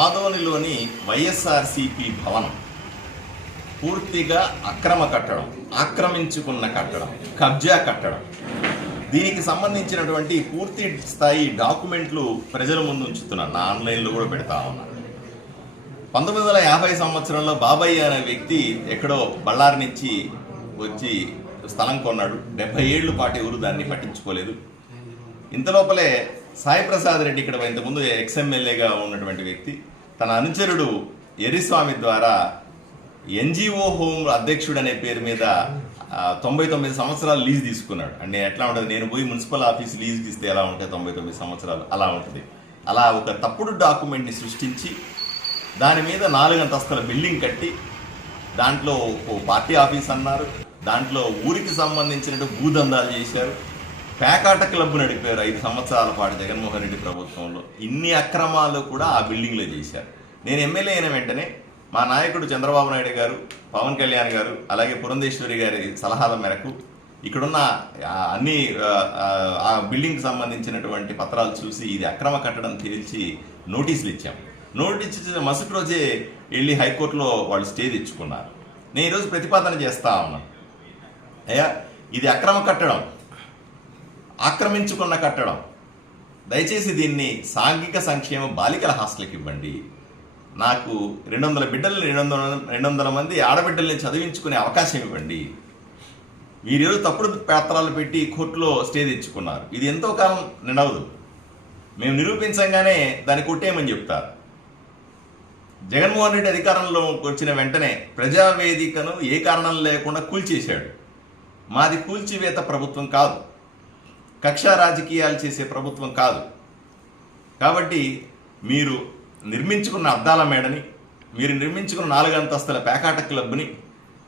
ఆదోనిలోని వైఎస్ఆర్సిపి భవనం పూర్తిగా అక్రమ కట్టడం ఆక్రమించుకున్న కట్టడం కబ్జా కట్టడం. దీనికి సంబంధించినటువంటి పూర్తి స్థాయి డాక్యుమెంట్లు ప్రజల ముందు ఉంచుతున్నాను నా ఆన్లైన్లో కూడా పెడతా ఉన్నాను పంతొమ్మిది వందల యాభై సంవత్సరంలో బాబయ్య అనే వ్యక్తి ఎక్కడో బళ్ళారి నుంచి వచ్చి స్థలం కొన్నాడు. డెబ్బై ఏళ్ళు పాటు ఎవరు దాన్ని పట్టించుకోలేదు. ఇంతలోపలే సాయి ప్రసాద్ రెడ్డి ఇక్కడ ఇంతకుముందు ఎక్స్ఎమ్మెల్యేగా ఉన్నటువంటి వ్యక్తి. తన అనుచరుడు ఎరిస్వామి ద్వారా ఎన్జిఓ హోమ్ అధ్యక్షుడు అనే పేరు మీద తొంభై తొమ్మిది సంవత్సరాలు లీజ్ తీసుకున్నాడు. అంటే ఎట్లా ఉంటుంది? నేను పోయి మున్సిపల్ ఆఫీస్ లీజ్కి ఇస్తే ఎలా ఉంటాయి తొంభై తొమ్మిది సంవత్సరాలు అలా ఉంటుంది. అలా ఒక తప్పుడు డాక్యుమెంట్ని సృష్టించి దాని మీద నాలుగు అంతస్తుల బిల్డింగ్ కట్టి దాంట్లో ఓ పార్టీ ఆఫీస్ అన్నారు. దాంట్లో ఊరికి సంబంధించినట్టు భూదందాలు చేశారు. పేకాట క్లబ్ నడిపారు ఐదు సంవత్సరాల పాటు జగన్మోహన్ రెడ్డి ప్రభుత్వంలో. ఇన్ని అక్రమాలు కూడా ఆ బిల్డింగ్లో చేశారు. నేను ఎమ్మెల్యే అయిన వెంటనే మా నాయకుడు చంద్రబాబు నాయుడు గారు పవన్ కళ్యాణ్ గారు అలాగే పురంధేశ్వరి గారి సలహాల మేరకు ఇక్కడున్న అన్ని ఆ, బిల్డింగ్కి బిల్డింగ్ సంబంధించినటువంటి పత్రాలు చూసి ఇది అక్రమ కట్టడం తేల్చి నోటీసులు ఇచ్చాం. నోటీస్ ఇచ్చిన మరుసటి రోజే వెళ్ళి హైకోర్టులో వాళ్ళు స్టే తెచ్చుకున్నారు. నేను ఈరోజు ప్రతిపాదన చేస్తా ఉన్నాను అయ్యా ఇది అక్రమ కట్టడం. ఆక్రమించుకున్న కట్టడం. దయచేసి దీన్ని సాంఘిక సంక్షేమ బాలికల హాస్టల్కి ఇవ్వండి. నాకు రెండు వందల బిడ్డల్ని రెండు వందల రెండు వందల మంది ఆడబిడ్డల్ని చదివించుకునే అవకాశం ఇవ్వండి. మీరేదో తప్పుడు పత్రాలు పెట్టి కోర్టులో స్టే తెచ్చుకున్నారు. ఇది ఎంతో కాలం నిండవదు మేము నిరూపించంగానే దాన్ని కొట్టేయమని చెప్తారు. జగన్మోహన్ రెడ్డి అధికారంలో వచ్చిన వెంటనే ప్రజావేదికను ఏ కారణం లేకుండా కూల్చేశాడు. మాది కూల్చివేత ప్రభుత్వం కాదు. కక్షా రాజకీయాలు చేసే ప్రభుత్వం కాదు. కాబట్టి మీరు నిర్మించుకున్న అద్దాల మేడని మీరు నిర్మించుకున్న నాలుగు అంతస్తుల పేకాట క్లబ్ని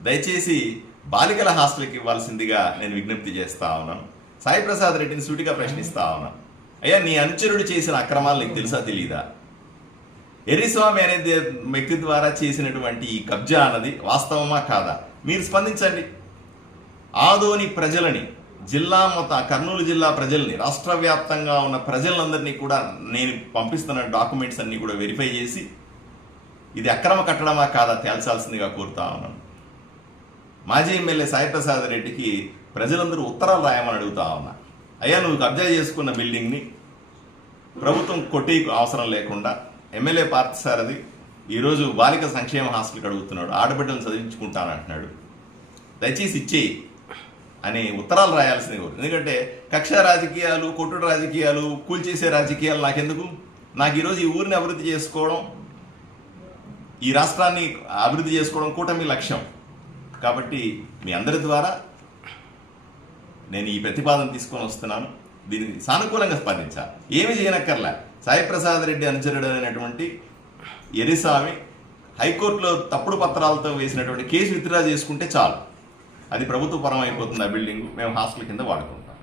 దయచేసి బాలికల హాస్టల్కి ఇవ్వాల్సిందిగా నేను విజ్ఞప్తి చేస్తా ఉన్నాను. సాయి ప్రసాద్ రెడ్డిని సూటిగా ప్రశ్నిస్తా ఉన్నాను. అయ్యా నీ అనుచరుడు చేసిన అక్రమాలు నీకు తెలుసా తెలీదా? ఎర్రిస్వామి అనే వ్యక్తి ద్వారా చేసినటువంటి ఈ కబ్జా అన్నది వాస్తవమా కాదా? మీరు స్పందించండి. ఆదోని ప్రజలని జిల్లా మొత్తం కర్నూలు జిల్లా ప్రజల్ని రాష్ట్ర వ్యాప్తంగా ఉన్న ప్రజలందరినీ కూడా నేను పంపిస్తున్న డాక్యుమెంట్స్ అన్నీ కూడా వెరిఫై చేసి ఇది అక్రమ కట్టడమా కాదా తేల్చాల్సిందిగా కోరుతా ఉన్నాను. మాజీ ఎమ్మెల్యే సాయిప్రసాద్ రెడ్డికి ప్రజలందరూ ఉత్తరాలు రాయమని అడుగుతా ఉన్నా. అయ్యా నువ్వు కబ్జా చేసుకున్న బిల్డింగ్ని ప్రభుత్వం కొట్టే అవసరం లేకుండా ఎమ్మెల్యే పార్థసారథి ఈరోజు బాలిక సంక్షేమ హాస్టల్కి అడుగుతున్నాడు ఆడబిడ్డలను చదివించుకుంటాను అంటున్నాడు దయచేసి ఇచ్చేయి. అని ఉత్తరాలు రాయాల్సింది కూడా ఎందుకంటే కక్ష రాజకీయాలు కొట్టుడు రాజకీయాలు కూల్చేసే రాజకీయాలు నాకెందుకు? నాకు ఈరోజు ఈ ఊరిని అభివృద్ధి చేసుకోవడం ఈ రాష్ట్రాన్ని అభివృద్ధి చేసుకోవడం కూటమి లక్ష్యం. కాబట్టి మీ అందరి ద్వారా నేను ఈ ప్రతిపాదన తీసుకొని వస్తున్నాను. దీనికి సానుకూలంగా స్పందించాలి. ఏమి చేయనక్కర్లే. సాయిప్రసాద్ రెడ్డి అనుచరుడు అనేటువంటి ఎరిస్వామి హైకోర్టులో తప్పుడు పత్రాలతో వేసినటువంటి కేసు విత్డ్రా చేసుకుంటే చాలు. అది ప్రభుత్వ పరం అయిపోతుంది ఆ బిల్డింగ్. మేము హాస్టల్ కింద వాడుకుంటాం.